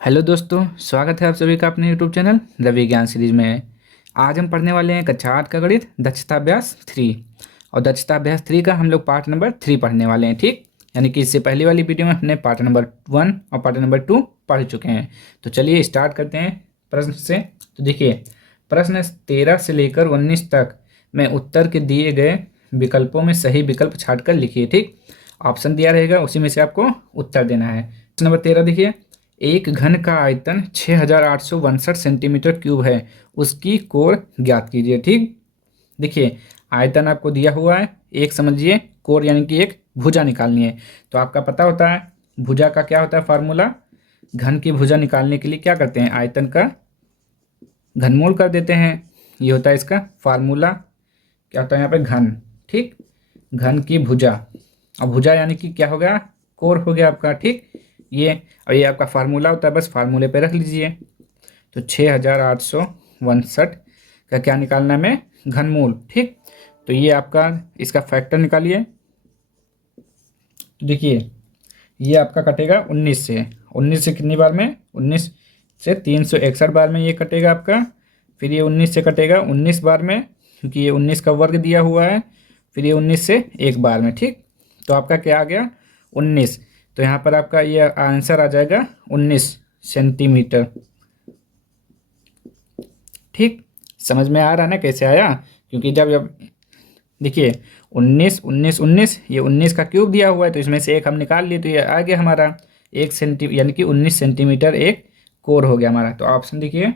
Hello दोस्तों, स्वागत है आप सभी का अपने यूट्यूब चैनल रवि ज्ञान सीरीज में। आज हम पढ़ने वाले हैं कक्षा 8 का गणित दक्षता अभ्यास 3। और दक्षता अभ्यास 3 का हम लोग पार्ट नंबर 3 पढ़ने वाले हैं। ठीक, यानी कि इससे पहले वाली वीडियो में हमने पार्ट नंबर 1 और पार्ट नंबर 2 पढ़ चुके हैं। तो चलिए स्टार्ट करते हैं प्रश्न से। तो देखिए, प्रश्न 13 से लेकर 19 तक में उत्तर के दिए गए विकल्पों में सही विकल्प छाट कर लिखिए। ठीक, ऑप्शन दिया रहेगा, उसी में से आपको उत्तर देना है। प्रश्न नंबर 13 देखिए, एक घन का आयतन 6862 सेंटीमीटर क्यूब है, उसकी कोण ज्ञात कीजिए। ठीक, देखिए आयतन आपको दिया हुआ है, एक समझिए कोण यानी कि एक भुजा निकालनी है। तो आपका पता होता है भुजा का क्या होता है फार्मूला। घन की भुजा निकालने के लिए क्या करते हैं, आयतन का घनमूल कर देते हैं। ये होता है इसका फार्मूला। क्या होता है यहाँ पे घन। ठीक, घन की भुजा, और भुजा यानी कि क्या हो गया, कोण हो गया आपका। ठीक, ये और ये आपका फार्मूला होता है, बस फार्मूले पे रख लीजिए। तो 6862 का क्या निकालना है हमें, घनमूल। ठीक, तो ये आपका इसका फैक्टर निकालिए। तो देखिए ये आपका कटेगा 19 से। 19 से कितनी बार में, 19 से 361 बार में ये कटेगा आपका। फिर ये 19 से कटेगा 19 बार में, क्योंकि ये 19 का वर्ग दिया हुआ है। फिर ये 19 से एक बार में। ठीक, तो आपका क्या आ गया, 19। तो यहाँ पर आपका ये आंसर आ जाएगा 19 सेंटीमीटर। ठीक, समझ में आ रहा है ना कैसे आया, क्योंकि जब जब देखिए 19 19 19, ये 19 का क्यूब दिया हुआ है, तो इसमें से एक हम निकाल लिए, तो ये आ गया हमारा 1 सेंटी यानी कि 19 सेंटीमीटर एक कोण हो गया हमारा। तो ऑप्शन देखिए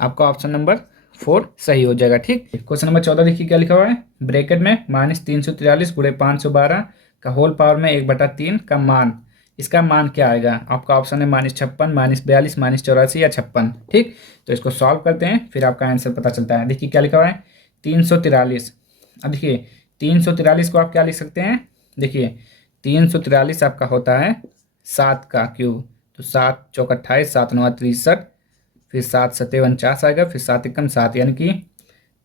आपका ऑप्शन नंबर 4 सही हो जाएगा। ठीक, क्वेश्चन नंबर 14 देखिए क्या लिखा हुआ है, ब्रैकेट में -343 गुणे 512 का होल पावर में 1/3 का मान, इसका मान क्या आएगा। आपका ऑप्शन है -56, -42, -84 या 56। ठीक, तो इसको सॉल्व करते हैं, फिर आपका आंसर पता चलता है। देखिए क्या लिखा हुआ है, 343। अब देखिए 343 को आप क्या लिख सकते हैं, देखिए 343 आपका होता है 7 का क्यूब। तो 7 चौक 28, 7 9 63, फिर 7 सत्ते 49 आएगा, फिर 7 एकम 7, यानी कि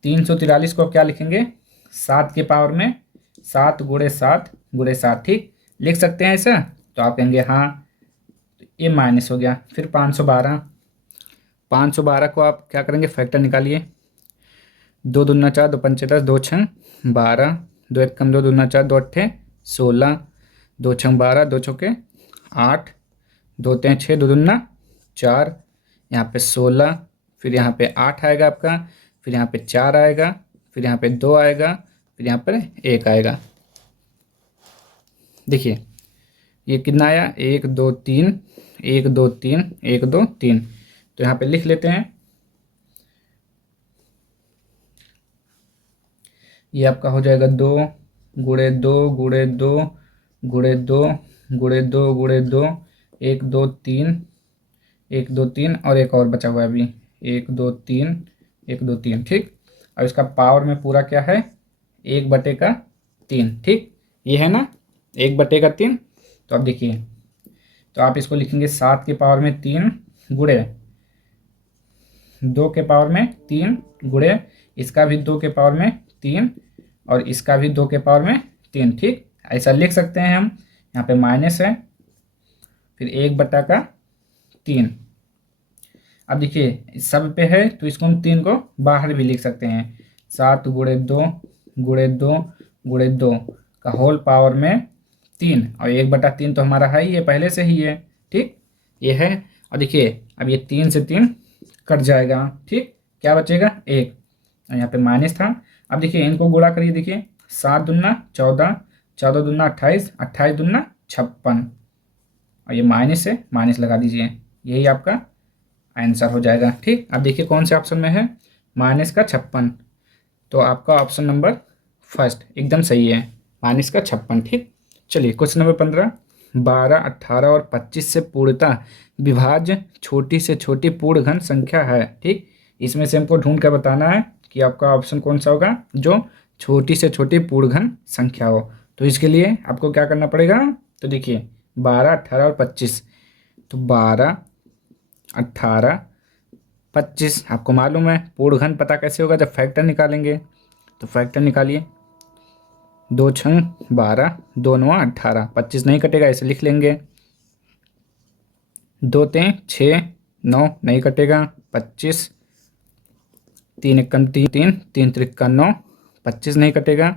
343 को आप क्या लिखेंगे, 7 के पावर में 7 गुणे 7 गुणे 7। ठीक, लिख सकते हैं ऐसा। तो आप कहेंगे हाँ, तो ये माइनस हो गया। फिर 512, 512 को आप क्या करेंगे, फैक्टर निकालिए। 2 दूना 4, 2 पंचे 10, 2 छंग 12, 2 एकम 2 दूना 4, 2 अट्ठे 16, 2 छंग 12, 2 चौके 8, 2 तें 6, 2 दूना 4, यहाँ पे 16, फिर यहाँ पे 8 आएगा आपका, फिर यहाँ पे 4 आएगा, फिर यहाँ पे 2 आएगा, फिर यहाँ पर 1 आएगा। देखिए ये कितना आया, 1 2 3, 1 2 3, 1 2 3। तो यहाँ पे लिख लेते हैं, ये आपका हो जाएगा 2 गुणे 2 गुणे 2 गुणे 2 गुणे 2 गुणे 2, 1 2 3, 1 2 3 और एक और बचा हुआ है अभी, 1 2 3, 1 2 3। ठीक, और इसका पावर में पूरा क्या है, 1/3। ठीक, ये है ना 1/3। तो अब देखिए, तो आप इसको लिखेंगे 7 के पावर में 3 गुणे 2 के पावर में 3 गुणे इसका भी 2 के पावर में 3 और इसका भी 2 के पावर में 3। ठीक, ऐसा लिख सकते हैं हम। यहाँ पे माइनस है, फिर 1/3। अब देखिए सब पे है, तो इसको हम 3 को बाहर भी लिख सकते हैं। 7 गुणे 2 गुणे 2 गुणे 2 का होल पावर में 3, और 1/3 तो हमारा है ही, ये पहले से ही है। ठीक, ये है। और देखिए अब ये 3 से 3 कट जाएगा। ठीक, क्या बचेगा, 1, और यहाँ पे माइनस था। अब देखिए इनको गुणा करिए, देखिए 7 दूना 14, 14 दूना 28, 28 दूना 56, और ये माइनस है, माइनस लगा दीजिए, यही आपका आंसर हो जाएगा। ठीक, अब देखिए कौन से ऑप्शन में है, -56। तो आपका ऑप्शन नंबर फर्स्ट एकदम सही है, -56। ठीक, चलिए क्वेश्चन नंबर 15, 12, 18 और 25 से पूर्णतः विभाज्य छोटी से छोटी पूर्ण घन संख्या है। ठीक, इसमें से हमको ढूंढ कर बताना है कि आपका ऑप्शन कौन सा होगा जो छोटी से छोटी पूर्ण घन संख्या हो। तो इसके लिए आपको क्या करना पड़ेगा, तो देखिए 12, 18 और 25। तो 12, 18, 25 आपको मालूम है। पूर्ण घन पता कैसे होगा, जब फैक्टर निकालेंगे। तो फैक्टर निकालिए, 2 छंग 12, 2 9 18, 25 नहीं कटेगा, ऐसे लिख लेंगे। 2 तें 6, 9 नहीं कटेगा, 25, 3 एकम 3, 3 त्रिक्का 9, 25 नहीं कटेगा।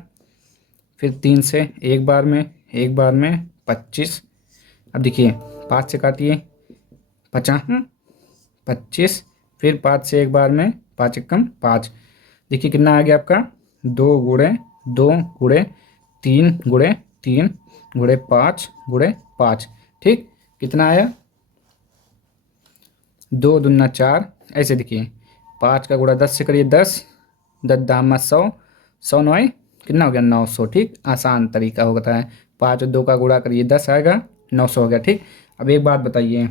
फिर 3 से एक बार में 25। अब देखिए 5 से काटिए, 50, 25। फिर 5 से एक बार में 5 एकम 5। देखिए कितना आ गया आपका, 2 गुणे 2 गुणे 3 गुणे 3 गुणे 5 गुणे 5। ठीक, कितना आया, 2 दूना 4। ऐसे देखिए 5 का गुणा 10 से करिए 10, 10 दामा 100, 100 नौ कितना हो गया 900। ठीक, आसान तरीका होता है। 5 और 2 का गुणा करिए 10 आएगा, 900 हो गया। ठीक, अब एक बात बताइए,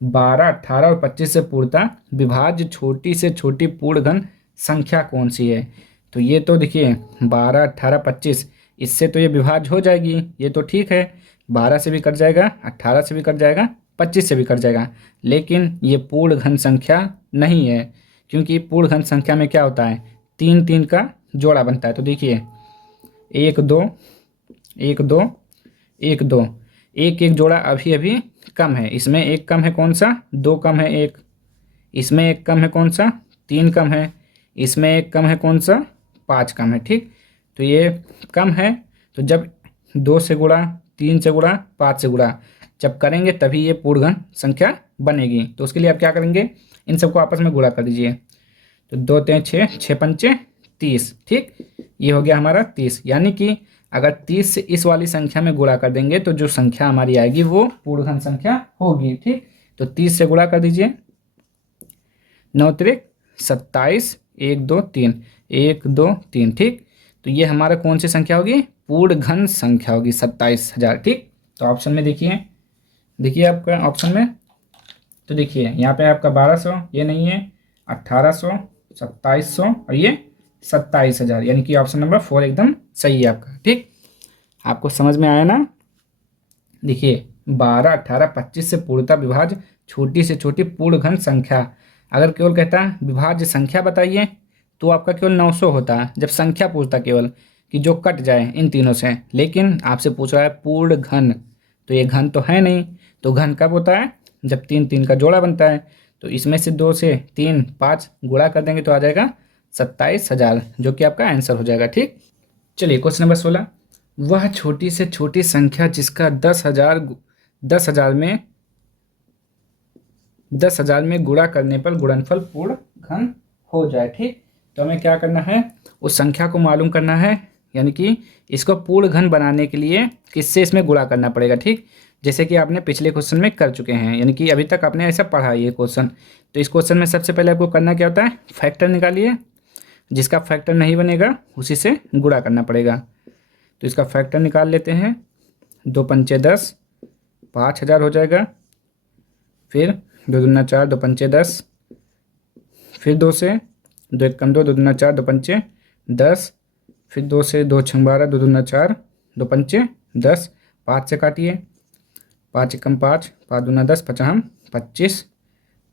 12, 18 और 25 से पूर्णतः विभाज्य छोटी से छोटी पूर्ण घन संख्या कौन सी है? तो ये तो देखिए 12, 18, 25, इससे तो ये विभाज्य हो जाएगी, ये तो ठीक है। 12 से भी कट जाएगा, 18 से भी कट जाएगा, 25 से भी कट जाएगा, लेकिन ये पूर्ण घन संख्या नहीं है। क्योंकि पूर्ण घन संख्या में क्या होता है, 3 3 का जोड़ा बनता है। तो देखिए 1 2 1 2 1 2, एक एक जोड़ा अभी अभी कम है। इसमें एक कम है कौन सा, 2 कम है एक। इसमें एक कम है कौन सा, 3 कम है। इसमें एक कम है कौन सा, 5 कम है। ठीक, तो ये कम है, तो जब 2 से गुणा, 3 से गुणा, 5 से गुणा जब करेंगे तभी ये पूर्ण घन संख्या बनेगी। तो उसके लिए आप क्या करेंगे, इन सबको आपस में गुणा कर दीजिए। तो 2 तें 6, 6 पंचे 30। ठीक, ये हो गया हमारा 30। यानी कि अगर 30 से इस वाली संख्या में गुणा कर देंगे तो जो संख्या हमारी आएगी वो पूर्ण घन संख्या होगी। ठीक, तो 30 से गुणा कर दीजिए, 9 त्रिक 27, 1 2 3, 1 2 3। ठीक, तो ये हमारा कौन सी संख्या होगी, पूर्ण घन संख्या होगी, 27,000। ठीक, तो ऑप्शन में देखिए, देखिए आपका ऑप्शन में, तो देखिए यहाँ पे आपका 1200, ये नहीं है, 1800, 2700 और ये 27,000, यानी कि ऑप्शन नंबर 4 एकदम सही है आपका। ठीक, आपको समझ में आया ना? देखिए 12, 18, 25 से पूर्णतः विभाज्य छोटी से छोटी पूर्ण घन संख्या। अगर केवल कहता है विभाज्य संख्या बताइए तो आपका केवल 900 होता है, जब संख्या पूछता केवल कि जो कट जाए इन तीनों से। लेकिन आपसे पूछ रहा है पूर्ण घन, तो ये घन तो है नहीं, तो घन कब होता है, जब 3 3 का जोड़ा बनता है। तो इसमें से 2 से 3 5 गुणा कर देंगे तो आ जाएगा 27,000, जो कि आपका आंसर हो जाएगा। ठीक, चलिए क्वेश्चन नंबर 16, वह छोटी से छोटी संख्या जिसका 10,000 में 10,000 में गुणा करने पर गुणनफल पूर्ण घन हो जाए। ठीक, तो हमें क्या करना है, उस संख्या को मालूम करना है, यानी कि इसको पूर्ण घन बनाने के लिए किससे इसमें गुणा करना पड़ेगा। ठीक, जैसे कि आपने पिछले क्वेश्चन में कर चुके हैं, यानी कि अभी तक आपने ऐसा पढ़ा ये क्वेश्चन। तो इस क्वेश्चन में सबसे पहले आपको करना क्या होता है, फैक्टर निकालिए, जिसका फैक्टर नहीं बनेगा उसी से गुणा करना पड़ेगा। तो इसका फैक्टर निकाल लेते हैं, 2 पंचे 10, 5,000 हो जाएगा। फिर 2 दूना 4, 2 पंचे 10, फिर 2 से 2 एकम 2, 2 दूना 4, 2 पंचे 10, फिर 2 से 2 छंग 12, 2 दूना 4, 2 पंचे 10, 5 से काटिए, 5 एकम 5, 5 दूना 10, पचहम 25,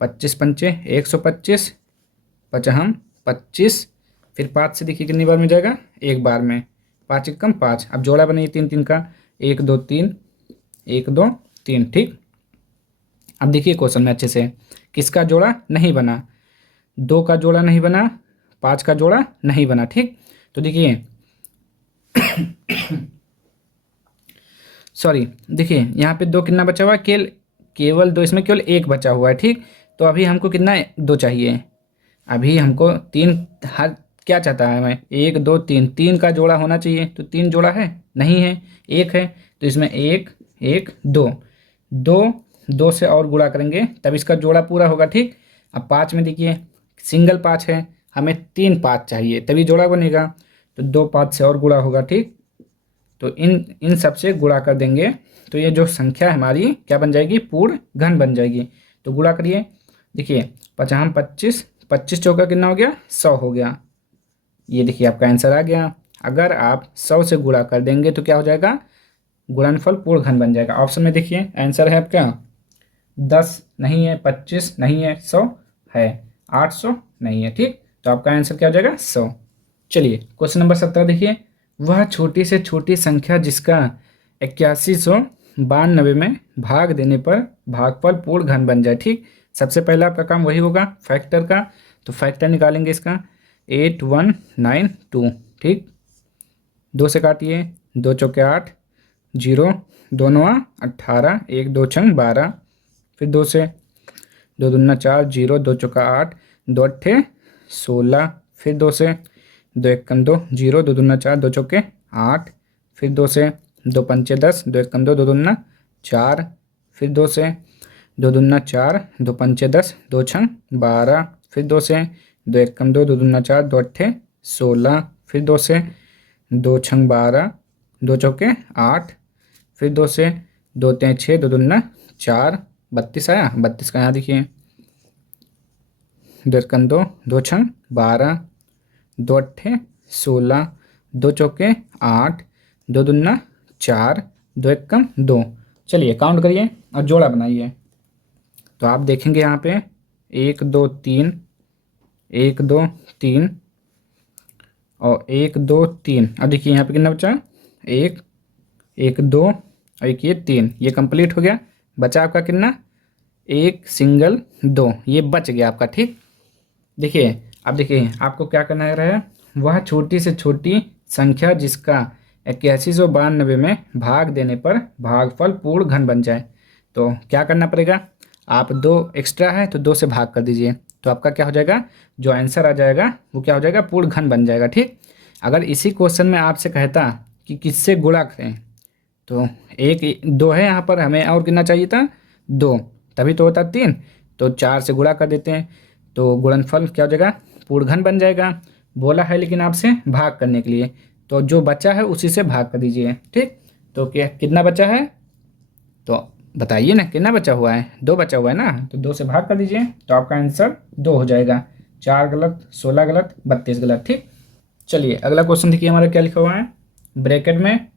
25 पंचे 125, पचहम 25। फिर 5 से देखिए कितनी बार में जाएगा, एक बार में, 5 एकम 5। अब जोड़ा बनाइए 3 3 का, 1 2 3, 1 2 3। ठीक, अब देखिए क्वेश्चन में अच्छे से, किसका जोड़ा नहीं बना, 2 का जोड़ा नहीं बना, 5 का जोड़ा नहीं बना। ठीक, तो देखिए सॉरी, देखिए यहाँ पे 2 कितना बचा हुआ है, केवल 2, इसमें केवल 1 बचा हुआ है। ठीक, तो अभी हमको कितना 2 चाहिए, अभी हमको 3, हर क्या चाहता है हमें, 1 2 3, 3 का जोड़ा होना चाहिए। तो 3 जोड़ा है नहीं है, 1 है, तो इसमें 1 1 2 2 2 से और गुणा करेंगे तब इसका जोड़ा पूरा होगा। ठीक, अब 5 में देखिए सिंगल 5 है, हमें 3 5 चाहिए तभी जोड़ा बनेगा, तो 2 5 से और गुणा होगा। ठीक, तो इन सब से गुणा कर देंगे तो ये जो संख्या हमारी क्या बन जाएगी, पूर्ण घन बन जाएगी। तो गुणा करिए, देखिए 50 25, 25 चौका कितना हो गया, 100 हो गया। ये देखिए आपका आंसर आ गया। अगर आप 100 से गुणा कर देंगे तो क्या हो जाएगा, गुणनफल पूर्ण घन बन जाएगा। ऑप्शन में देखिए आंसर है आपका 10 नहीं है, 25 नहीं है, 100 है, 800 नहीं है। ठीक, तो आपका आंसर क्या हो जाएगा, 100। चलिए क्वेश्चन नंबर 17 देखिए, वह छोटी से छोटी संख्या जिसका 8100 92 में भाग देने पर भागफल पूर्ण घन बन जाए। ठीक, सबसे पहला आपका काम वही होगा फैक्टर का, तो फैक्टर निकालेंगे इसका 8192। ठीक, 2 से काटिए, 2 चौके 8, 0 2 नवा 18, 1 2 छंग 12, फिर 2 से 2 दूना 4, 0 2 चौका 8, 2 अट्ठे 16, फिर 2 से 2 एकम 2, 0 2 दूना 4, 2 चौके 8, फिर 2 से 2 पंचे 10, 2 एकम 2, 2 दूना 4, फिर 2 से 2 दूना 4, 2 पंचे 10, 2 छंग 12, फिर 2 से 2 एकम 2, 2 दूना 4, 2 अट्ठे 16, फिर 2 से 2 छंग 12, 2 चौके 8, फिर 2 से 2 तें 6, 2 दूना 4, 32 आया। 32 का यहाँ देखिए, 2 एकम 2, 2 छंग 12, 2 अट्ठे 16, 2 चौके 8, 2 दूना 4, 2 एकम 2। चलिए काउंट करिए और जोड़ा बनाइए। तो आप देखेंगे यहाँ पे 1 2 3, 1 2 3 और 1 2 3। अब देखिए यहाँ पे कितना बचा, 1 1 2 और एक ये 3, ये कंप्लीट हो गया। बचा आपका कितना, 1 सिंगल 2, ये बच गया आपका। ठीक, देखिए अब देखिए आपको क्या करना है, वह छोटी से छोटी संख्या जिसका 8192 में भाग देने पर भागफल पूर्ण घन बन जाए। तो क्या करना पड़ेगा, आप 2 एक्स्ट्रा है तो 2 से भाग कर दीजिए, तो आपका क्या हो जाएगा, जो आंसर आ जाएगा वो क्या हो जाएगा, पूर्ण घन बन जाएगा। ठीक, अगर इसी क्वेश्चन में आपसे कहता कि किससे गुणा करें, तो 1 2 है यहाँ पर, हमें और कितना चाहिए था, 2, तभी तो होता 3, तो 4 से गुणा कर देते हैं, तो गुणनफल क्या हो जाएगा, पूर्ण घन बन जाएगा। बोला है लेकिन आपसे भाग करने के लिए, तो जो बचा है उसी से भाग कर दीजिए। ठीक, तो क्या कितना बचा है, तो बताइए ना कितना बचा हुआ है, 2 बचा हुआ है ना, तो 2 से भाग कर दीजिए, तो आपका आंसर 2 हो जाएगा। 4 गलत, 16 गलत, 32 गलत। ठीक, चलिए अगला क्वेश्चन देखिए हमारा क्या लिखा हुआ है, ब्रैकेट में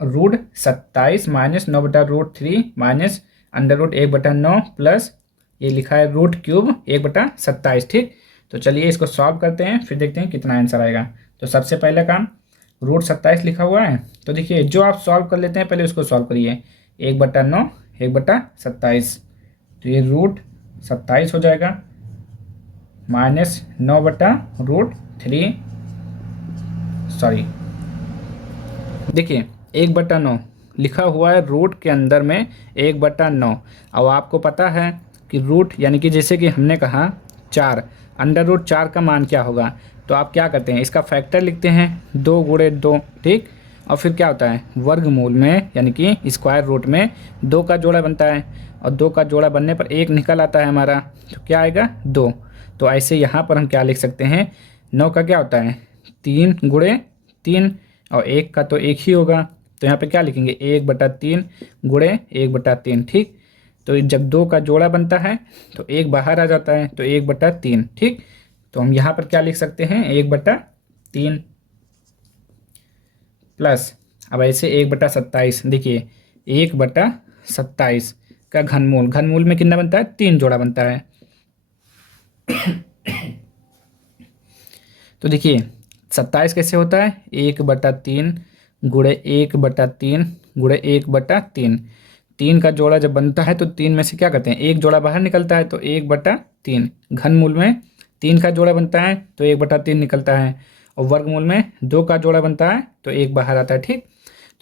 √27 माइनस 9/√3 माइनस √1/9 प्लस ये लिखा है √3 1/27। ठीक, तो चलिए इसको सॉल्व करते हैं, फिर देखते हैं कितना आंसर आएगा। तो सबसे पहला काम √27 लिखा हुआ है, तो देखिए जो आप सॉल्व कर लेते हैं पहले उसको सॉल्व करिए। 1/9 1/27, तो ये √27 हो जाएगा माइनस 9/√3, सॉरी देखिए 1/9 लिखा हुआ है रूट के अंदर में 1/9। अब आपको पता है कि रूट यानी कि जैसे कि हमने कहा 4, √4 का मान क्या होगा, तो आप क्या करते हैं, इसका फैक्टर लिखते हैं 2 गुणे 2। ठीक, और फिर क्या होता है, वर्गमूल में यानी कि स्क्वायर रूट में 2 का जोड़ा बनता है, और 2 का जोड़ा बनने पर 1 निकल आता है हमारा, तो क्या आएगा 2। तो ऐसे यहाँ पर हम क्या लिख सकते हैं, 9 का क्या होता है 3 गुणे 3, और 1 का तो 1 ही होगा, तो यहाँ पे क्या लिखेंगे 1/3 गुणे 1/3। ठीक, तो जब 2 का जोड़ा बनता है तो 1 बाहर आ जाता है, तो 1/3। ठीक, तो हम यहाँ पर क्या लिख सकते हैं 1/3 प्लस, अब ऐसे 1/27। देखिए 1/27 का घनमूल, घनमूल में कितना बनता है, 3 जोड़ा बनता है। तो देखिए 27 कैसे होता है, 1/3 गुणे 1/3 गुणे 1/3। 3 का जोड़ा जब बनता है तो 3 में से क्या करते हैं, 1 जोड़ा बाहर निकलता है, तो 1/3। घनमूल में 3 का जोड़ा बनता है तो 1/3 निकलता है, और वर्गमूल में 2 का जोड़ा बनता है तो 1 बाहर आता है। ठीक,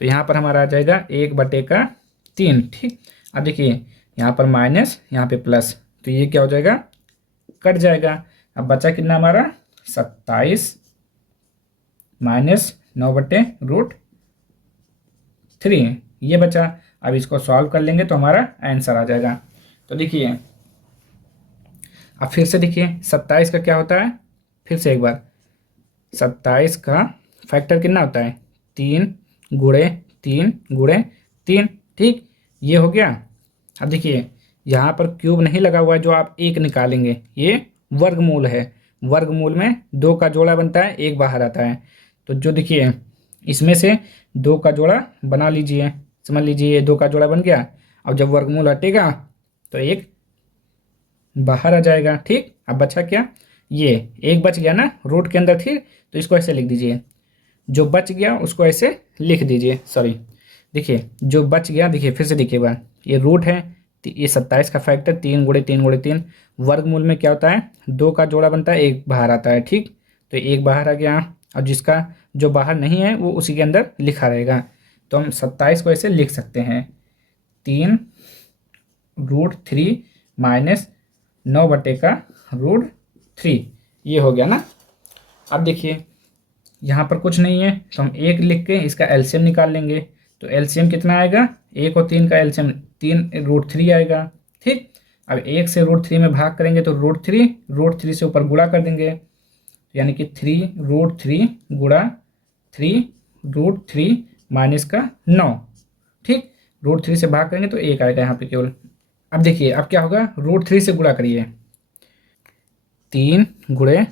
तो यहाँ पर हमारा आ जाएगा 1/3। ठीक, अब देखिए यहाँ पर माइनस, यहाँ पे प्लस, तो ये क्या हो जाएगा, कट जाएगा। अब बचा कितना हमारा 27 माइनस 9/√3, ये बचा। अब इसको सॉल्व कर लेंगे तो हमारा आंसर आ जाएगा। तो देखिए अब फिर से देखिए 27 का क्या होता है, फिर से एक बार 27 का फैक्टर कितना होता है, 3 गुणे 3 गुणे 3। ठीक, ये हो गया। अब देखिए यहाँ पर क्यूब नहीं लगा हुआ है, जो आप 1 निकालेंगे, ये वर्गमूल है, वर्गमूल में 2 का जोड़ा बनता है, 1 बाहर आता है, तो जो देखिए इसमें से 2 का जोड़ा बना लीजिए, समझ लीजिए ये 2 का जोड़ा बन गया। अब जब वर्गमूल हटेगा तो 1 बाहर आ जाएगा। ठीक, अब बचा क्या, ये 1 बच गया ना, रूट के अंदर थी, तो इसको ऐसे लिख दीजिए, जो बच गया उसको ऐसे लिख दीजिए, सॉरी देखिए जो बच गया, देखिए फिर से देखिएगा, ये रूट है, ये 27 का फैक्टर 3 × 3 × 3, वर्गमूल में क्या होता है, 2 का जोड़ा बनता है, 1 बाहर आता है, ठीक। तो 1 बाहर आ गया, और जिसका जो बाहर नहीं है वो उसी के अंदर लिखा रहेगा। तो हम 27 को ऐसे लिख सकते हैं, 3√3 माइनस 9/√3, ये हो गया ना। अब देखिए यहाँ पर कुछ नहीं है, तो हम 1 लिख के इसका एलसीएम निकाल लेंगे। तो एलसीएम कितना आएगा, 1 और 3 का एलसीएम 3√3 आएगा, ठीक। अब 1 से √3 में भाग करेंगे तो √3 से ऊपर गुणा कर देंगे, यानी कि 3√3 गुणा 3√3 माइनस का 9, ठीक। √3 से भाग करेंगे तो 1 आएगा यहाँ पे केवल। अब देखिए अब क्या होगा, √3 से गुणा करिए, 3 गुणे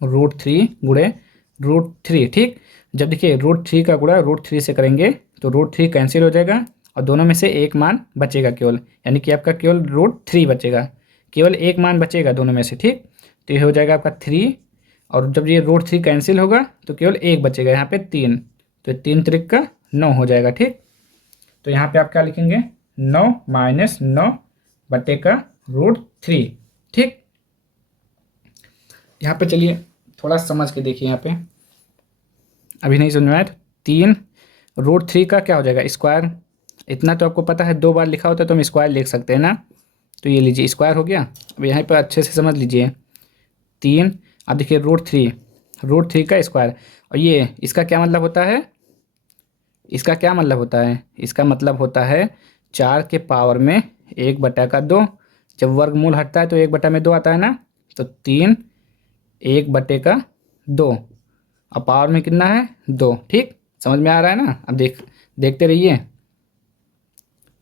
√3, ठीक। जब देखिए √3 का गुणा √3 से करेंगे तो √3 कैंसिल हो जाएगा और दोनों में से एक मान बचेगा केवल, यानी कि आपका केवल √3 बचेगा, केवल एक मान बचेगा दोनों में से, ठीक। तो ये हो जाएगा आपका 3, और जब ये √3 कैंसिल होगा तो केवल एक बचेगा यहाँ पे 3, तो 3 त्रिक का 9 हो जाएगा, ठीक। तो यहाँ पे आप क्या लिखेंगे, 9 माइनस 9 बटे का √3, ठीक। यहाँ पे चलिए थोड़ा समझ के देखिए, यहाँ पे अभी नहीं समझ में आया, 3√3 का क्या हो जाएगा, स्क्वायर। इतना तो आपको पता है, 2 बार लिखा होता है तो हम स्क्वायर लिख सकते हैं ना। तो ये लीजिए स्क्वायर हो गया। अब यहाँ पर अच्छे से समझ लीजिए, 3, अब देखिए √3 का स्क्वायर, और ये इसका क्या मतलब होता है, इसका क्या मतलब होता है, इसका मतलब होता है 4 के पावर में 1/2। जब वर्गमूल हटता है तो 1/2 आता है ना, तो 3 1/2, अब पावर में कितना है, 2, ठीक। समझ में आ रहा है ना। अब देखते रहिए,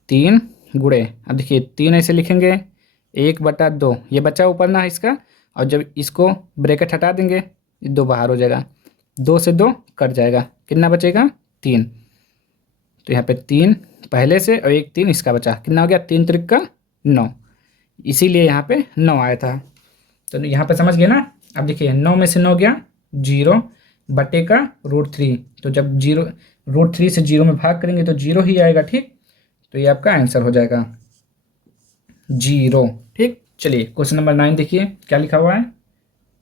3 गुणे, अब देखिए 3 ऐसे लिखेंगे, 1/2 ये बचा ऊपर ना इसका, और जब इसको ब्रैकेट हटा देंगे 2 बाहर हो जाएगा, 2 से 2 कट जाएगा, कितना बचेगा, 3। तो यहाँ पे 3 पहले से और 1 3 इसका बचा, कितना हो गया, 3 त्रिक का 9, इसीलिए यहाँ पे 9 आया था। तो यहाँ पे समझ गए ना। अब देखिए 9 में से 9 गया 0 बटे का √3, तो जब 0 √3 से 0 में भाग करेंगे तो 0 ही आएगा, ठीक। तो ये आपका आंसर हो जाएगा 0, ठीक। चलिए क्वेश्चन नंबर 9 देखिए क्या लिखा हुआ है,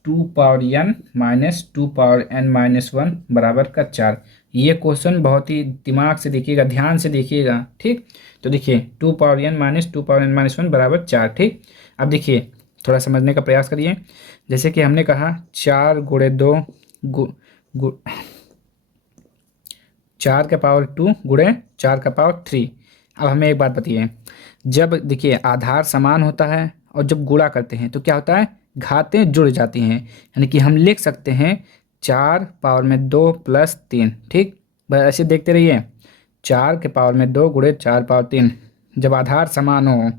2 power n minus 2 power n minus 1 बराबर का 4। ये क्वेश्चन बहुत ही दिमाग से देखिएगा, ध्यान से देखिएगा, ठीक। तो देखिए 2 power n minus 2 power n minus 1 बराबर 4, ठीक। अब देखिए थोड़ा समझने का प्रयास करिए। जैसे कि हमने कहा 4 गुणे 2 4 का पावर 2 गुणे 4 का पावर 3। अब हमें एक बात बताइए, जब देखिए आधार समान होता है और जब गुणा करते हैं तो क्या होता है, घातें जुड़ जाती हैं, यानी कि हम लिख सकते हैं 4 पावर में 2 प्लस 3, ठीक। बस ऐसे देखते रहिए, 4 के पावर में 2 गुणे 4 पावर 3, जब आधार समान हो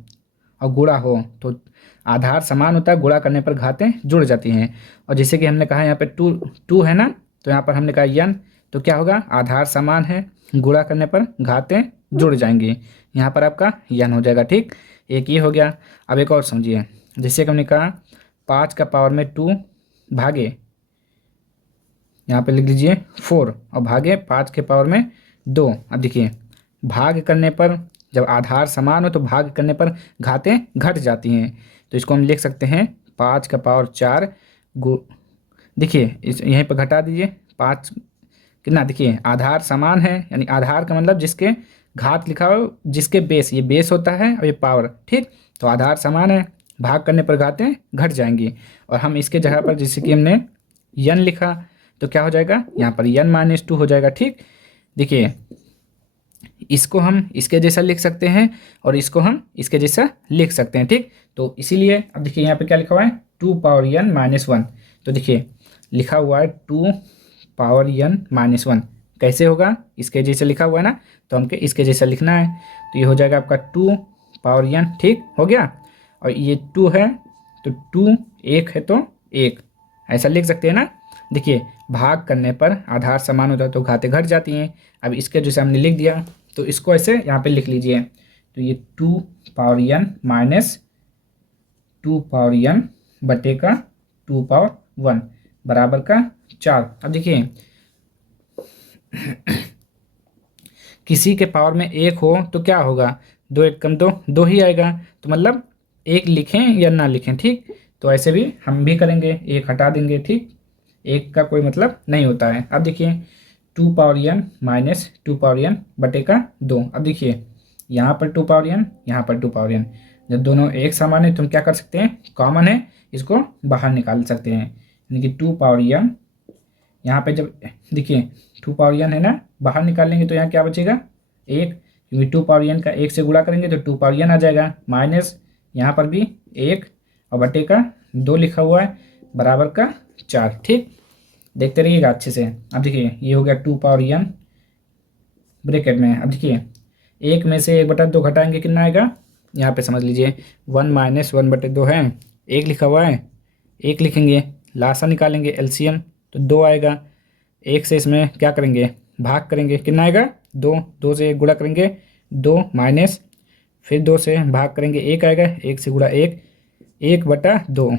और गुणा हो तो आधार समान होता है, गुणा करने पर घातें जुड़ जाती हैं। और जैसे कि हमने कहा यहाँ पे 2 है ना, तो यहाँ पर हमने कहा n, तो क्या होगा, आधार समान है, गुणा करने पर घातें जुड़ जाएंगी, यहाँ पर आपका n हो जाएगा, ठीक। एक ये हो गया। अब एक और समझिए, जैसे कि हमने कहा 5 का पावर में 2 भागे, यहाँ पे लिख लीजिए 4, और भागे 5 के पावर में 2। अब देखिए भाग करने पर, जब आधार समान हो तो भाग करने पर घातें घट जाती हैं, तो इसको हम लिख सकते हैं 5 का पावर 4 देखिए इस यहीं पर घटा दीजिए 5, कितना, देखिए आधार समान है, यानी आधार का मतलब जिसके घात लिखा हो, जिसके बेस, ये बेस होता है और ये पावर, ठीक। तो आधार समान है, भाग करने पर घातें घट जाएंगी, और हम इसके जगह पर जैसे कि हमने n लिखा तो क्या हो जाएगा, यहाँ पर n माइनस 2 हो जाएगा, ठीक। देखिए इसको हम इसके जैसा लिख सकते हैं और इसको हम इसके जैसा लिख सकते हैं, ठीक। तो इसीलिए अब देखिए यहाँ पे क्या लिखा हुआ है, 2 पावर n माइनस 1, तो देखिए लिखा हुआ है 2 पावर n माइनस 1, कैसे होगा, इसके जैसे लिखा हुआ है ना, तो हमको इसके जैसा लिखना है, तो ये हो जाएगा आपका 2 पावर n, ठीक हो गया। और ये 2 है तो 2, 1 है तो 1, ऐसा लिख सकते हैं ना। देखिए भाग करने पर आधार समान होता है तो घातें घट जाती हैं। अब इसके जैसे हमने लिख दिया तो इसको ऐसे यहाँ पे लिख लीजिए, तो ये 2 power n minus 2 power n बटे का 2 पावर 1 बराबर का 4। अब देखिए किसी के पावर में एक हो तो क्या होगा, दो एक कम दो, दो ही आएगा। तो मतलब एक लिखें या ना लिखें, ठीक। तो ऐसे भी हम भी करेंगे, एक हटा देंगे, ठीक। एक का कोई मतलब नहीं होता है। अब देखिए 2 power n minus 2 power n बटे का 2। अब देखिए यहाँ पर 2 पावर n, यहाँ पर 2 पावर n, जब दोनों एक समान है तो हम क्या कर सकते हैं, कॉमन है, इसको बाहर निकाल सकते हैं। यानी कि 2 पावर n, यहाँ पे जब देखिए 2 पावर n है ना, बाहर निकाल लेंगे तो यहाँ क्या बचेगा, एक, क्योंकि 2 पावर n का एक से गुणा करेंगे तो 2 पावर n आ जाएगा, माइनस यहाँ पर भी एक और बटे का 2 लिखा हुआ है, बराबर का 4, ठीक। देखते रहिएगा अच्छे से। अब देखिए ये हो गया 2 पावर n ब्रैकेट में। अब देखिए एक में से 1/2 घटाएंगे कितना आएगा, यहाँ पे समझ लीजिए 1 माइनस 1/2 है, एक लिखा हुआ है, एक लिखेंगे, लासा निकालेंगे एलसीएम तो 2 आएगा। एक से इसमें क्या करेंगे, भाग करेंगे, कितना आएगा, 2, 2 से एक गुणा करेंगे 2 माइनस, फिर 2 से भाग करेंगे 1 आएगा, 1 से गुणा 1, 1/2,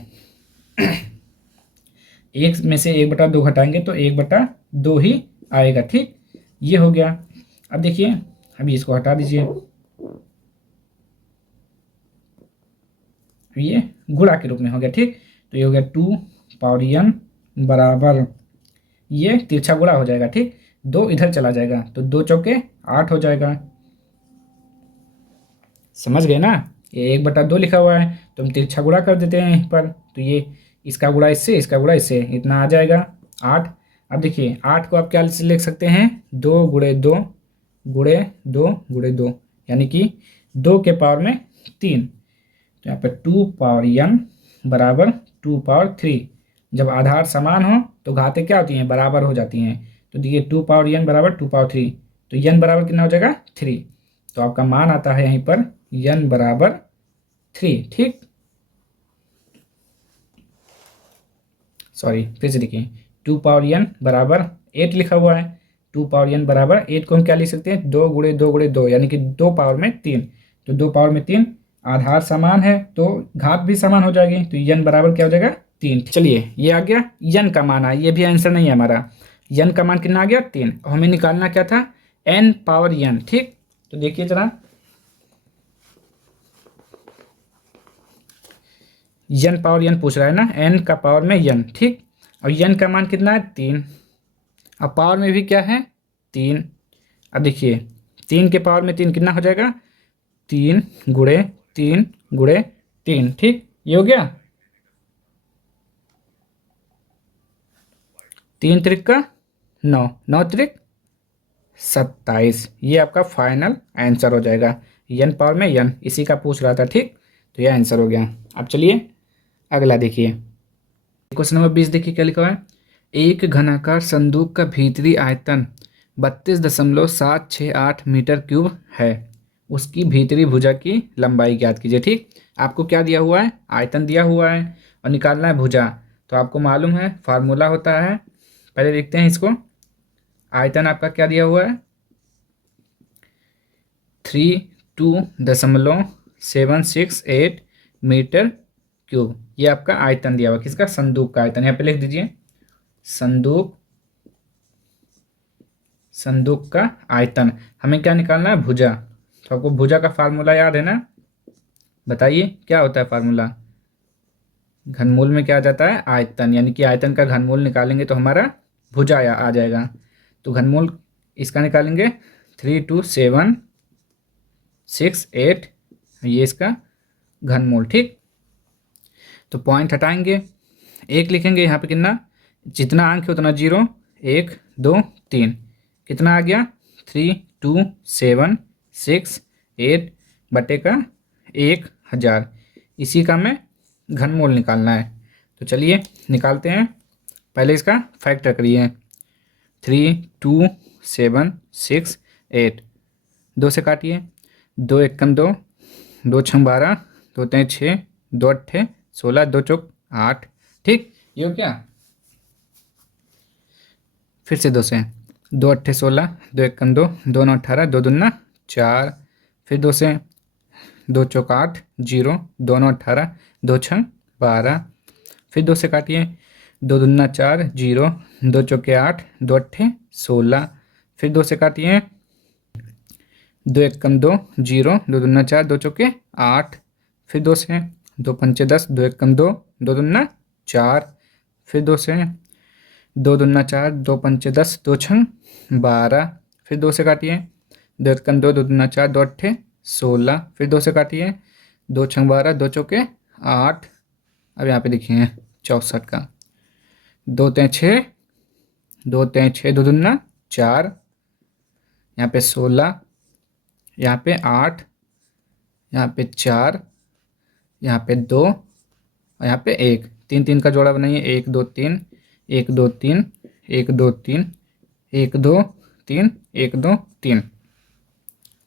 एक में से 1/2 घटाएंगे तो 1/2 ही आएगा, ठीक। ये हो गया। अब देखिए अभी इसको हटा दीजिए, ये गुणा के रूप में हो गया, ठीक। तो ये हो गया 2 पावर n बराबर, ये तिरछा गुणा हो जाएगा, ठीक, 2 इधर चला जाएगा तो 2 चौके 8 हो जाएगा। समझ गए ना, ये 1/2 लिखा हुआ है तो हम तिरछा गुणा कर देते हैं यहीं पर, तो ये इसका गुणा इससे, इसका गुणा इससे, इतना आ जाएगा 8। अब देखिए 8 को आप क्या लिख सकते हैं, 2 गुणे 2 गुणे 2 गुणे 2, यानी कि 2 के पावर में 3। तो यहाँ पर 2 पावर n बराबर 2 पावर 3। जब आधार समान हो तो घातें क्या होती हैं, बराबर हो जाती हैं। तो देखिए 2 पावर n बराबर 2 पावर 3, तो n बराबर कितना हो जाएगा 3। तो आपका मान आता है यहीं पर n बराबर 3, ठीक। सॉरी फिर से देखिए 2 पावर n बराबर 8 लिखा हुआ है, 2 पावर n बराबर 8 को हम क्या लिख सकते हैं, 2 गुणे 2 गुणे 2, यानी कि 2 पावर में 3। तो 2 पावर में 3, आधार समान है तो घात भी समान हो जाएगी, तो n बराबर क्या हो जाएगा 3। चलिए ये आ गया n का मान, ये भी आंसर नहीं है हमारा, n का मान कितना आ गया 3, और हमें निकालना क्या था, n पावर n, ठीक। तो देखिए जरा n पावर n पूछ रहा है ना, n का पावर में n, ठीक, और n का मान कितना है 3, अब पावर में भी क्या है 3। अब देखिए 3 के पावर में 3 कितना हो जाएगा, 3 गुणे 3 गुणे 3, ठीक। ये हो गया 3 त्रिक का 9, 9 त्रिक 27, ये आपका फाइनल आंसर हो जाएगा। n पावर में n इसी का पूछ रहा था, ठीक। तो ये आंसर हो गया। अब चलिए अगला देखिए, क्वेश्चन नंबर 20 देखिए क्या लिखा हुआ है, एक घनाकार संदूक का भीतरी आयतन 32.768 मीटर क्यूब है, उसकी भीतरी भुजा की लंबाई ज्ञात कीजिए, ठीक। आपको क्या दिया हुआ है, आयतन दिया हुआ है और निकालना है भुजा। तो आपको मालूम है फार्मूला होता है, पहले देखते हैं इसको। आयतन आपका क्या दिया हुआ है, 32.768 मीटर क्यूब, ये आपका आयतन दिया हुआ, किसका, संदूक का आयतन। यहाँ पे लिख दीजिए संदूक, संदूक का आयतन। हमें क्या निकालना है, भुजा। तो आपको भुजा का फार्मूला याद है ना, बताइए क्या होता है फार्मूला, घनमूल में क्या आ जाता है, आयतन, यानी कि आयतन का घनमूल निकालेंगे तो हमारा भुजा आ जाएगा। तो घनमूल इसका निकालेंगे 32.768, ये इसका घनमूल, ठीक। तो पॉइंट हटाएंगे, एक लिखेंगे यहाँ पे, कितना, जितना अंक है उतना 0, 1 2 3, कितना आ गया 32.768 बटे का 1000, इसी का हमें घनमूल निकालना है। तो चलिए निकालते हैं, पहले इसका फैक्टर करिए, 32.768, 2 से काटिए, 2 एकम 2, 2 छम 12, 2 तें 6, 2 अट्ठे 16, 2 चौक 8, ठीक। ये हो क्या, फिर से 2 से, 2 अट्ठे 16, 2 एकम 2, 2 9 18, 2 दूना 4, फिर 2 से, 2 चौक 8 0, 2 9 18, 2 छः 12, फिर 2 से काटिए, 2 दूना 4 0, 2 चौके 8, 2 अट्ठे 16, फिर 2 से काटिए, दो एक कम दो, जीरो, दो दूना चार, दो चौके आठ, फिर दो से दो पंचे दस, दो एक कम दो, दो दूना चार, फिर दो से दो दूना चार, दो पंचे दस, दो छंग 12, फिर दो से काटिए, दो एक कम दो, दो दूना चार, दो अट्ठे 16, फिर दो से काटिए, दो छंग 12, दो चौके आठ। अब यहाँ पे देखिए 64 का, दो तें छः, दो तें छः, दो दूना चार, यहाँ पे 16, यहाँ पे 8, यहाँ पे 4, यहाँ पे 2 और यहाँ पे 1, तीन तीन का जोड़ा बनाइए, 1 2 3, 1 2 3, 1 2 3, 1 2 3, 1 2 3।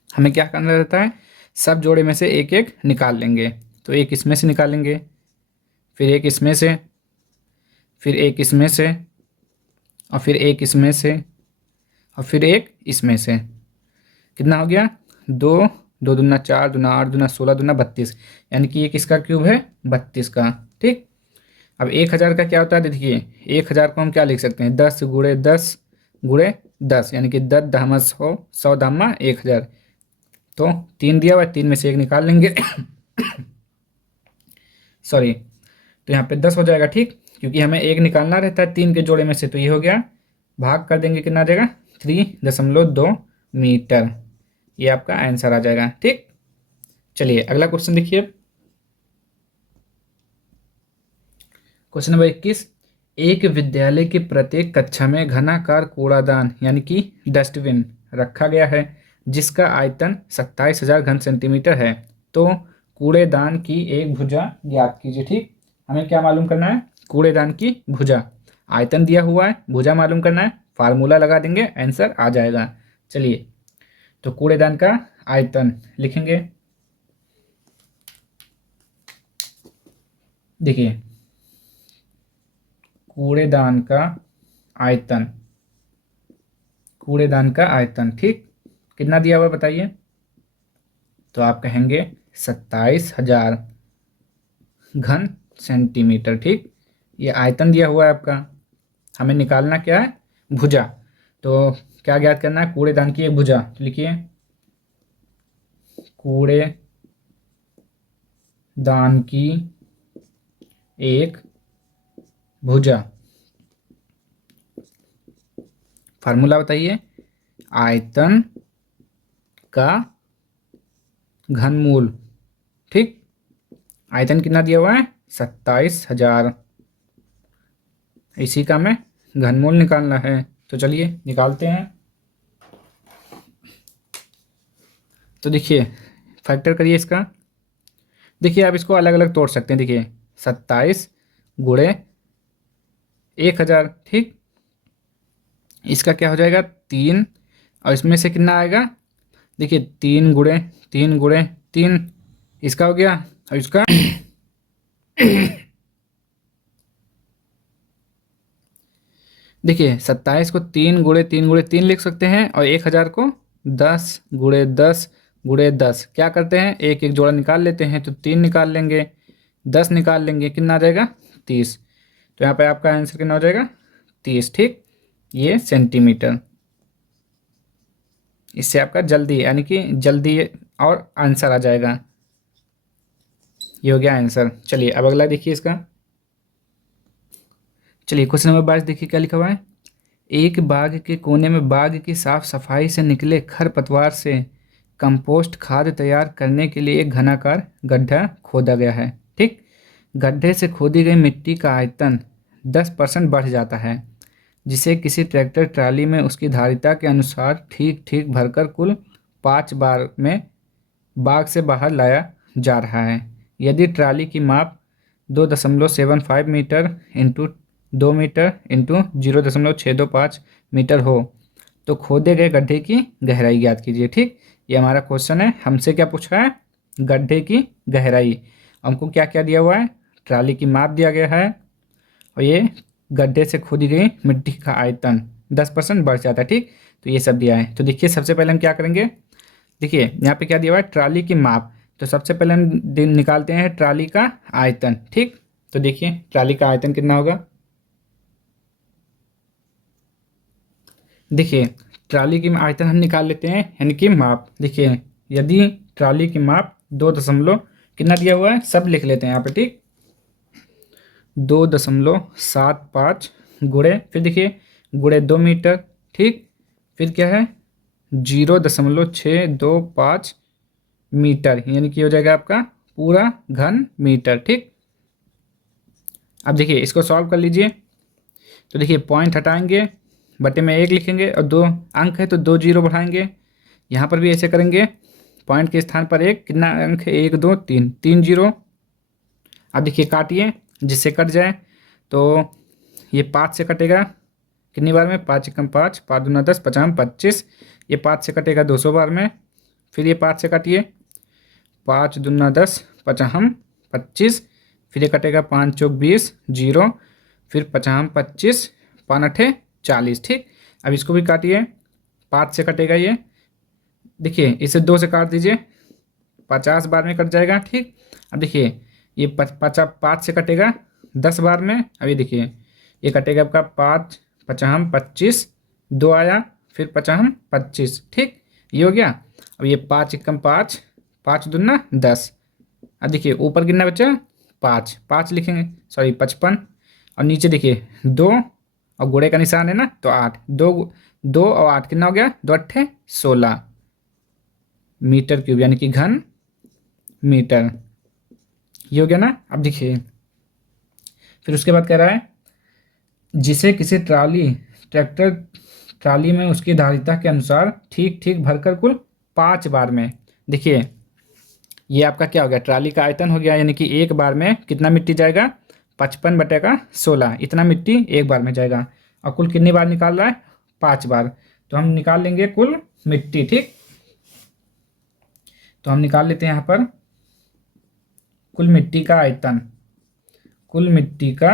हमें क्या करना रहता है, सब जोड़े में से एक एक निकाल लेंगे। तो एक इसमें से निकालेंगे, फिर एक इसमें से, फिर एक इसमें से, और फिर एक इसमें से, और फिर एक इसमें से। कितना हो गया, दो, दो दूना चार, दूना आठ, दूना 16, दूना 32, यानी कि ये किसका क्यूब है, 32 का। ठीक। अब 1000 का क्या होता है, देखिए 1000 को हम क्या लिख सकते हैं, 10 गुणे 10 गुणे 10, यानी कि 10 दहमा 100, 100 दहमा 1000। तो 3 दिया हुआ है, 3 में से एक निकाल लेंगे सॉरी, तो यहाँ पे 10 हो जाएगा। ठीक, क्योंकि हमें एक निकालना रहता है 3 के जोड़े में से, तो ये हो गया, भाग कर देंगे, कितना आ जाएगा 3.2 मीटर। ये आपका आंसर आ जाएगा। ठीक, चलिए अगला क्वेश्चन देखिए। क्वेश्चन नंबर 21, एक विद्यालय की प्रत्येक कक्षा में घनाकार कूड़ादान यानी कि डस्टबिन रखा गया है, जिसका आयतन 27,000 घन सेंटीमीटर है। तो कूड़ेदान की एक भुजा ज्ञात कीजिए। ठीक, हमें क्या मालूम करना है, कूड़ेदान की भुजा। आयतन दिया हुआ है, भुजा मालूम करना है, फार्मूला लगा देंगे, आंसर आ जाएगा। चलिए, तो कूड़ेदान का आयतन लिखेंगे। देखिए, कूड़ेदान का आयतन, कूड़ेदान का आयतन, ठीक, कितना दिया हुआ बताइए। तो आप कहेंगे 27,000 घन सेंटीमीटर। ठीक, ये आयतन दिया हुआ है आपका, हमें निकालना क्या है, भुजा। तो क्या ज्ञात करना है, कूड़ेदान की एक भुजा। तो लिखिए, कूड़ेदान की एक भुजा। फार्मूला बताइए, आयतन का घनमूल। ठीक, आयतन कितना दिया हुआ है, 27,000, इसी का हमें घनमूल निकालना है। तो चलिए निकालते हैं। तो देखिए, फैक्टर करिए इसका। देखिए, आप इसको अलग अलग तोड़ सकते हैं। देखिए, 27 गुणे 1000, ठीक, इसका क्या हो जाएगा 3, और इसमें से कितना आएगा, देखिए 3 गुणे 3, इसका हो गया, और इसका देखिए 27 को 3 गुणे 3 लिख सकते हैं, और 1000 को 10 गुणे 10 क्या करते हैं, एक एक जोड़ा निकाल लेते हैं। तो 3 निकाल लेंगे, 10 निकाल लेंगे, कितना आ जाएगा 30। तो यहाँ पे आपका आंसर कितना हो जाएगा 30। ठीक, ये सेंटीमीटर। इससे आपका जल्दी, यानी कि जल्दी और आंसर आ जाएगा। ये हो गया आंसर। चलिए अब अगला देखिए इसका। चलिए क्वेश्चन नंबर 22 देखिए क्या लिखा हुआ है। एक बाग के कोने में बाग की साफ सफाई से निकले खरपतवार से कंपोस्ट खाद तैयार करने के लिए एक घनाकार गड्ढा खोदा गया है। ठीक, गड्ढे से खोदी गई मिट्टी का आयतन 10% बढ़ जाता है, जिसे किसी ट्रैक्टर ट्राली में उसकी धारिता के अनुसार ठीक ठीक भरकर कुल 5 बार में बाग से बाहर लाया जा रहा है। यदि ट्राली की माप 2.75 metre into 2 metre into 0.625 metre हो, तो खोदे गए गड्ढे की गहराई ज्ञात कीजिए। ठीक, ये हमारा क्वेश्चन है। हमसे क्या पूछ रहा है, गड्ढे की गहराई। हमको क्या क्या दिया हुआ है, ट्राली की माप दिया गया है, और ये गड्ढे से खोदी गई मिट्टी का आयतन 10% बढ़ जाता है। ठीक, तो ये सब दिया है। तो देखिए, सबसे पहले हम क्या करेंगे, देखिए यहाँ पे क्या दिया हुआ है, ट्राली की माप। तो सबसे पहले हम निकालते हैं ट्राली का आयतन। ठीक, तो देखिए ट्राली का आयतन कितना होगा। देखिए, ट्राली की आयतन हम निकाल लेते हैं, यानी कि माप। देखिए, यदि ट्राली की माप 2 दशमलव कितना दिया हुआ है, सब लिख लेते हैं यहाँ पे, ठीक। 2.75 गुणे, फिर देखिए गुणे 2 मीटर, ठीक। फिर क्या है, 0.625 मीटर, यानी कि हो जाएगा आपका पूरा घन मीटर, ठीक। अब देखिए इसको सॉल्व कर लीजिए। तो देखिए पॉइंट हटाएंगे, बटे में 1 लिखेंगे और 2 अंक है तो 2 जीरो बढ़ाएंगे। यहाँ पर भी ऐसे करेंगे, पॉइंट के स्थान पर 1, कितना अंक है, 1 2 3, 3 जीरो। अब देखिए काटिए, जिससे कट जाए, तो ये 5 से कटेगा कितनी बार में, 5 एकम 5, 5 दूना 10, 50 25, ये 5 से कटेगा 200 बार में। फिर ये 5 से काटिए, 5 दूना 10, 50 25, फिर ये कटेगा 5 चौक 20, जीरो, फिर 50 25, 5 अठे 40, ठीक। अब इसको भी काटिए, 5 से कटेगा ये, देखिए इसे 2 से काट दीजिए, 50 बार में कट जाएगा, ठीक। अब देखिए ये 5 से कटेगा 10 बार में। अब ये देखिए ये कटेगा आपका 5 50 25, 2 आया, फिर 50 25, ठीक, ये हो गया। अब ये 5 एकम 5, 5 दूना 10। अब देखिए ऊपर कितना बचा, 5, 5 लिखेंगे, सॉरी 55, और नीचे देखिए 2 और गुणे का निशान है ना, तो 8, 2 और 8 कितना हो गया, 2 अट्ठे 16 मीटर क्यूब, यानी कि घन मीटर, ये हो गया ना। अब देखिए फिर उसके बाद कह रहा है, जिसे किसी ट्रैक्टर ट्राली में उसकी धारिता के अनुसार ठीक ठीक भरकर कुल 5 बार में। देखिए ये आपका क्या हो गया, ट्राली का आयतन हो गया, यानी कि एक बार में कितना मिट्टी जाएगा, 55/16, इतना मिट्टी एक बार में जाएगा। और कुल कितनी बार निकाल रहा है, 5 बार। तो हम निकाल लेंगे कुल मिट्टी, ठीक। तो हम निकाल लेते हैं यहाँ पर कुल मिट्टी का आयतन, कुल मिट्टी का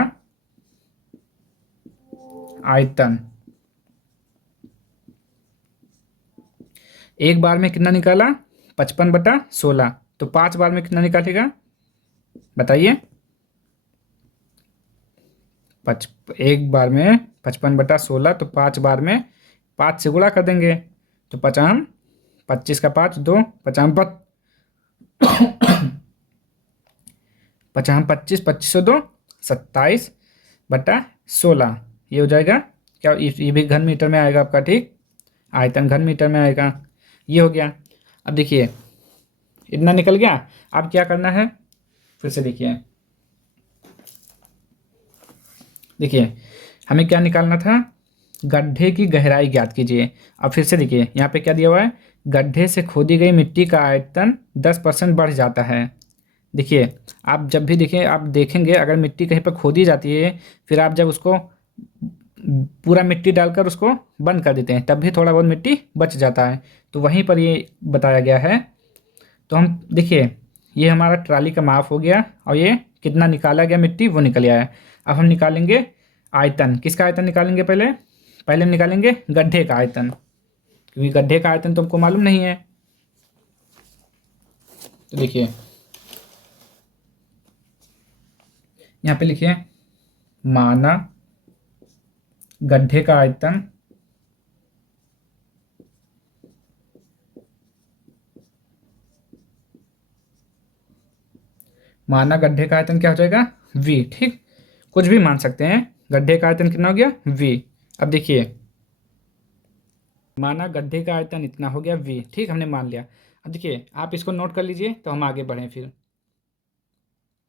आयतन एक बार में कितना निकाला, 55/16, तो 5 बार में कितना निकालेगा बताइए। एक बार में 55/16, तो 5 बार में 5 से गुणा कर देंगे, तो 50 25 का 5 2, 50 50 25, 25 2 27/16, ये हो जाएगा क्या, ये भी घन मीटर में आएगा आपका, ठीक। आयतन घन मीटर में आएगा, ये हो गया। अब देखिए इतना निकल गया। अब क्या करना है, फिर से देखिए, देखिए हमें क्या निकालना था, गड्ढे की गहराई ज्ञात कीजिए। अब फिर से देखिए यहाँ पे क्या दिया हुआ है, गड्ढे से खोदी गई मिट्टी का आयतन 10% बढ़ जाता है। देखिए आप जब भी देखिए, आप देखेंगे अगर मिट्टी कहीं पर खोदी जाती है, फिर आप जब उसको पूरा मिट्टी डालकर उसको बंद कर देते हैं, तब भी थोड़ा बहुत मिट्टी बच जाता है। तो वहीं पर ये बताया गया है। तो हम देखिए ये हमारा ट्राली का माप हो गया, और ये कितना निकाला गया मिट्टी वो निकल आया है। अब हम निकालेंगे आयतन, किसका आयतन निकालेंगे, पहले पहले हम निकालेंगे गड्ढे का आयतन, क्योंकि गड्ढे का आयतन तो हमको मालूम नहीं है। तो देखिए यहाँ पे लिखिए, माना गड्ढे का आयतन माना गड्ढे का आयतन क्या हो जाएगा, v, ठीक। कुछ भी मान सकते हैं, गड्ढे का आयतन कितना हो गया, v। अब देखिए माना गड्ढे का आयतन इतना हो गया v, ठीक, हमने मान लिया। अब देखिए आप इसको नोट कर लीजिए, तो हम आगे बढ़ें। फिर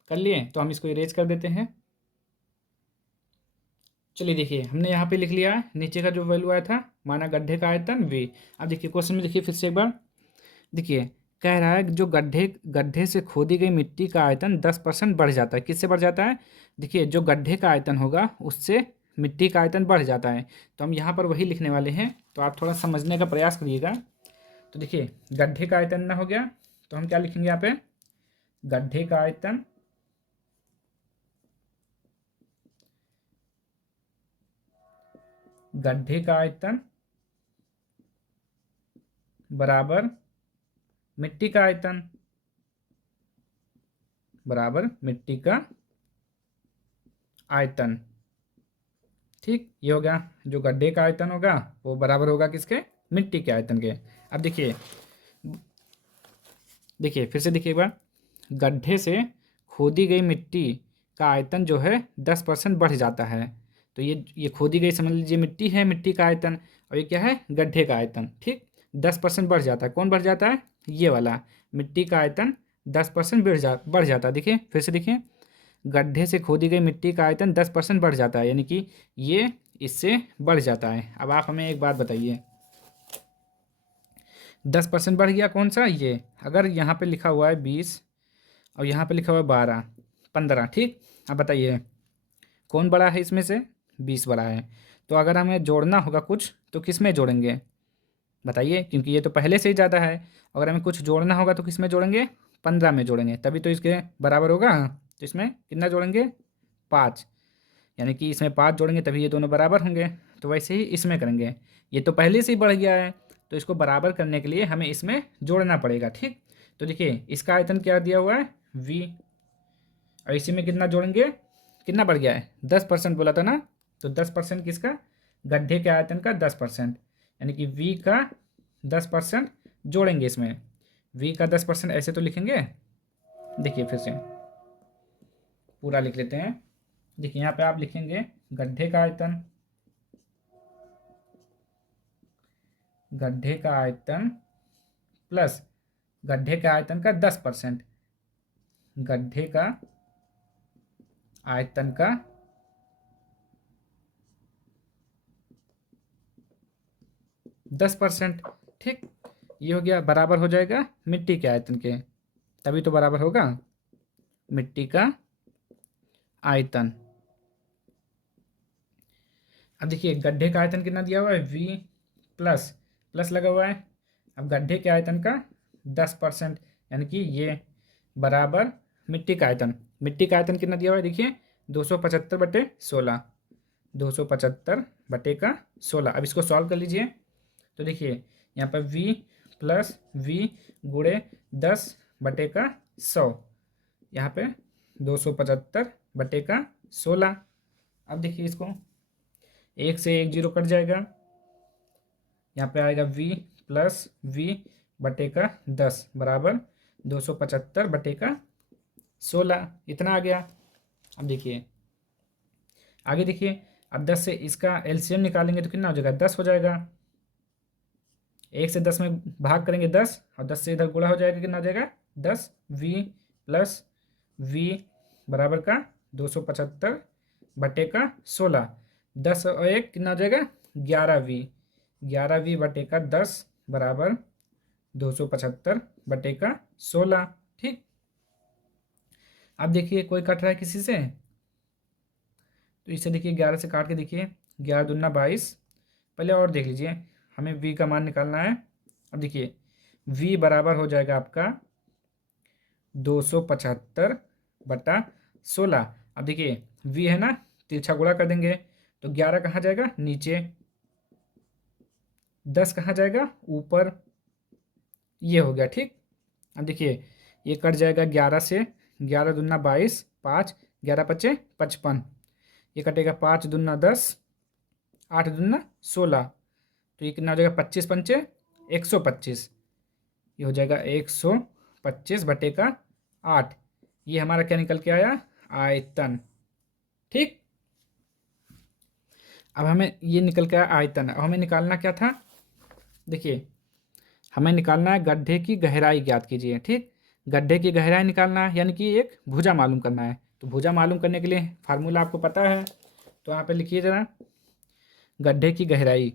कर लिए तो हम इसको इरेज कर देते हैं। चलिए देखिए हमने यहाँ पे लिख लिया है, नीचे का जो वैल्यू आया था, माना गड्ढे का आयतन v। अब देखिए क्वेश्चन में देखिए फिर से एक बार, देखिए कह रहा है कि जो गड्ढे से खोदी गई मिट्टी का आयतन 10% बढ़ जाता है। किससे बढ़ जाता है, देखिए जो गड्ढे का आयतन होगा उससे मिट्टी का आयतन बढ़ जाता है। तो हम यहाँ पर वही लिखने वाले हैं, तो आप थोड़ा समझने का प्रयास करिएगा। तो देखिए गड्ढे का आयतन ना हो गया, तो हम क्या लिखेंगे यहाँ पे, गड्ढे का आयतन बराबर मिट्टी का आयतन, बराबर मिट्टी का आयतन, ठीक। ये हो गया, जो गड्ढे का आयतन होगा वो बराबर होगा किसके, मिट्टी के आयतन के। अब देखिए देखिए फिर से देखिए एक बार, गड्ढे से खोदी गई मिट्टी का आयतन जो है 10% बढ़ जाता है। तो ये खोदी गई समझ लीजिए मिट्टी है, मिट्टी का आयतन, और ये क्या है, गड्ढे का आयतन। ठीक, 10% बढ़ जाता है। कौन बढ़ जाता है, ये वाला मिट्टी का आयतन 10% बढ़ जाता है। देखिए फिर से देखिए, गड्ढे से खोदी गई मिट्टी का आयतन 10% बढ़ जाता है, यानी कि ये इससे बढ़ जाता है। अब आप हमें एक बात बताइए, 10% बढ़ गया कौन सा, ये। अगर यहाँ पे लिखा हुआ है 20 और यहाँ पे लिखा हुआ है 12, 15, ठीक। अब बताइए कौन बड़ा है इसमें से, 20 बड़ा है। तो अगर हमें जोड़ना होगा कुछ तो किस में जोड़ेंगे, बताइए, क्योंकि ये तो पहले से ही ज़्यादा है। अगर हमें कुछ जोड़ना होगा तो किस में जोड़ेंगे, 15 में जोड़ेंगे, तभी तो इसके बराबर होगा। तो इसमें कितना जोड़ेंगे, 5, यानी कि इसमें 5 जोड़ेंगे तभी ये दोनों बराबर होंगे। तो वैसे ही इसमें करेंगे, ये तो पहले से ही बढ़ गया है, तो इसको बराबर करने के लिए हमें इसमें जोड़ना पड़ेगा। ठीक, तो देखिए इसका आयतन क्या दिया हुआ है, v, और इसी में कितना जोड़ेंगे, कितना बढ़ गया है, 10% बोला था ना। तो 10% किसका, गड्ढे के आयतन का 10%, यानी कि v का 10% जोड़ेंगे इसमें। v का 10% ऐसे तो लिखेंगे, देखिए फिर से पूरा लिख लेते हैं। देखिए यहाँ पे आप लिखेंगे गड्ढे का आयतन, गड्ढे का आयतन प्लस गड्ढे के आयतन का 10%, गड्ढे का आयतन का 10%। ठीक, ये हो गया, बराबर हो जाएगा मिट्टी के आयतन के, तभी तो बराबर होगा मिट्टी का आयतन। अब देखिए गड्ढे का आयतन कितना दिया हुआ है, v प्लस प्लस लगा हुआ है। अब गड्ढे के आयतन का 10%, यानी कि ये बराबर मिट्टी का आयतन। मिट्टी का आयतन कितना दिया हुआ है, देखिए 275/16, 275/16। अब इसको सॉल्व कर लीजिए। तो देखिए यहाँ पर v प्लस v गुणे 10/100, यहाँ पे 275/16। अब देखिए इसको, एक से एक जीरो कट जाएगा, यहाँ पे आएगा v प्लस v/10 बराबर 275/16, इतना आ गया। अब देखिए आगे देखिए, अब 10 से इसका एलसीएम निकालेंगे तो कितना हो जाएगा, 10 हो जाएगा। 1 से 10 में भाग करेंगे 10, और 10 से इधर गुणा हो जाएगा, कितना हो जाएगा 10, v प्लस v बराबर का 275/16, 10 और 1 कितना हो जाएगा 11v, 11v/10 बराबर 275/16। ठीक, अब देखिए कोई कट रहा है किसी से, तो इसे देखिए 11 से काट के देखिए, 11 दूना 22। पहले और देख लीजिए, हमें v का मान निकालना है। अब देखिए v बराबर हो जाएगा आपका 275/16। अब देखिए v है ना, तिरछा गुणा कर देंगे तो 11 कहाँ जाएगा, नीचे, 10 कहाँ जाएगा, ऊपर, ये हो गया। ठीक, अब देखिए ये कट जाएगा 11 से, 11 दूना 22, 5, 11 पच्चे 55, ये कटेगा 5 दूना 10, 8 दूना 16, तो ये कितना हो जाएगा, 25 पंचे 125, ये हो जाएगा 125/8। ये हमारा क्या निकल के आया, आयतन। ठीक, अब हमें ये निकल के आया आयतन। अब हमें निकालना क्या था, देखिए हमें निकालना है गड्ढे की गहराई, ज्ञात कीजिए। ठीक, गड्ढे की गहराई निकालना है, यानी कि एक भुजा मालूम करना है। तो भुजा मालूम करने के लिए फार्मूला आपको पता है, तो यहाँ पे लिखिए जरा, गड्ढे की गहराई,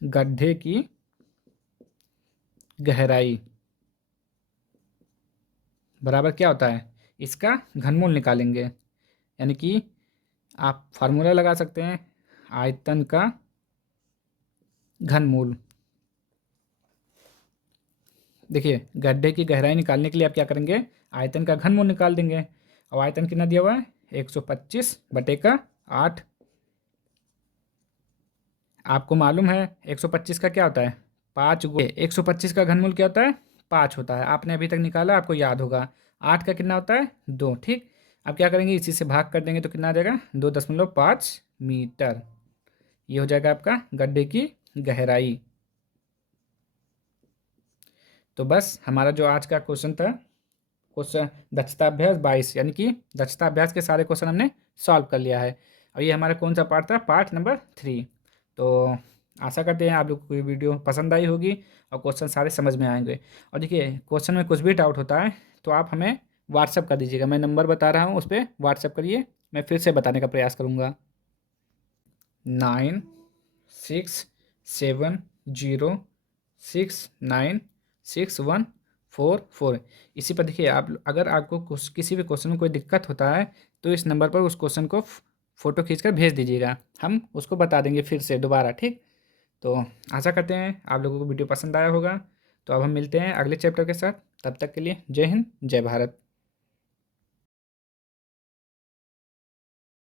गड्ढे की गहराई बराबर क्या होता है, इसका घनमूल निकालेंगे, यानी कि आप फार्मूला लगा सकते हैं, आयतन का घनमूल। देखिए गड्ढे की गहराई निकालने के लिए आप क्या करेंगे, आयतन का घनमूल निकाल देंगे। और आयतन कितना दिया हुआ है, 125/8। आपको मालूम है 125 का क्या होता है, 5 गुणे 125 का घनमूल क्या होता है, 5 होता है। आपने अभी तक निकाला, आपको याद होगा। 8 का कितना होता है, 2। ठीक, अब क्या करेंगे, इसी से भाग कर देंगे तो कितना आ जाएगा, 2.5 मीटर। ये हो जाएगा आपका गड्ढे की गहराई। तो बस हमारा जो आज का क्वेश्चन था, क्वेश्चन दक्षता अभ्यास 22, यानी कि दक्षता अभ्यास के सारे क्वेश्चन हमने सॉल्व कर लिया है। और ये हमारा कौन सा पार्ट था, पार्ट नंबर 3। तो आशा करते हैं आप लोग को ये वीडियो पसंद आई होगी और क्वेश्चन सारे समझ में आएंगे। और देखिए, क्वेश्चन में कुछ भी डाउट होता है तो आप हमें व्हाट्सअप कर दीजिएगा, मैं नंबर बता रहा हूँ, उस पर व्हाट्सअप करिए, मैं फिर से बताने का प्रयास करूँगा। 9670696144। इसी पर देखिए, आप अगर आपको किसी भी क्वेश्चन में कोई दिक्कत होता है तो इस नंबर पर उस क्वेश्चन को फ़ोटो खींचकर भेज दीजिएगा, हम उसको बता देंगे फिर से दोबारा, ठीक। तो आशा करते हैं आप लोगों को वीडियो पसंद आया होगा। तो अब हम मिलते हैं अगले चैप्टर के साथ, तब तक के लिए जय हिंद जय भारत।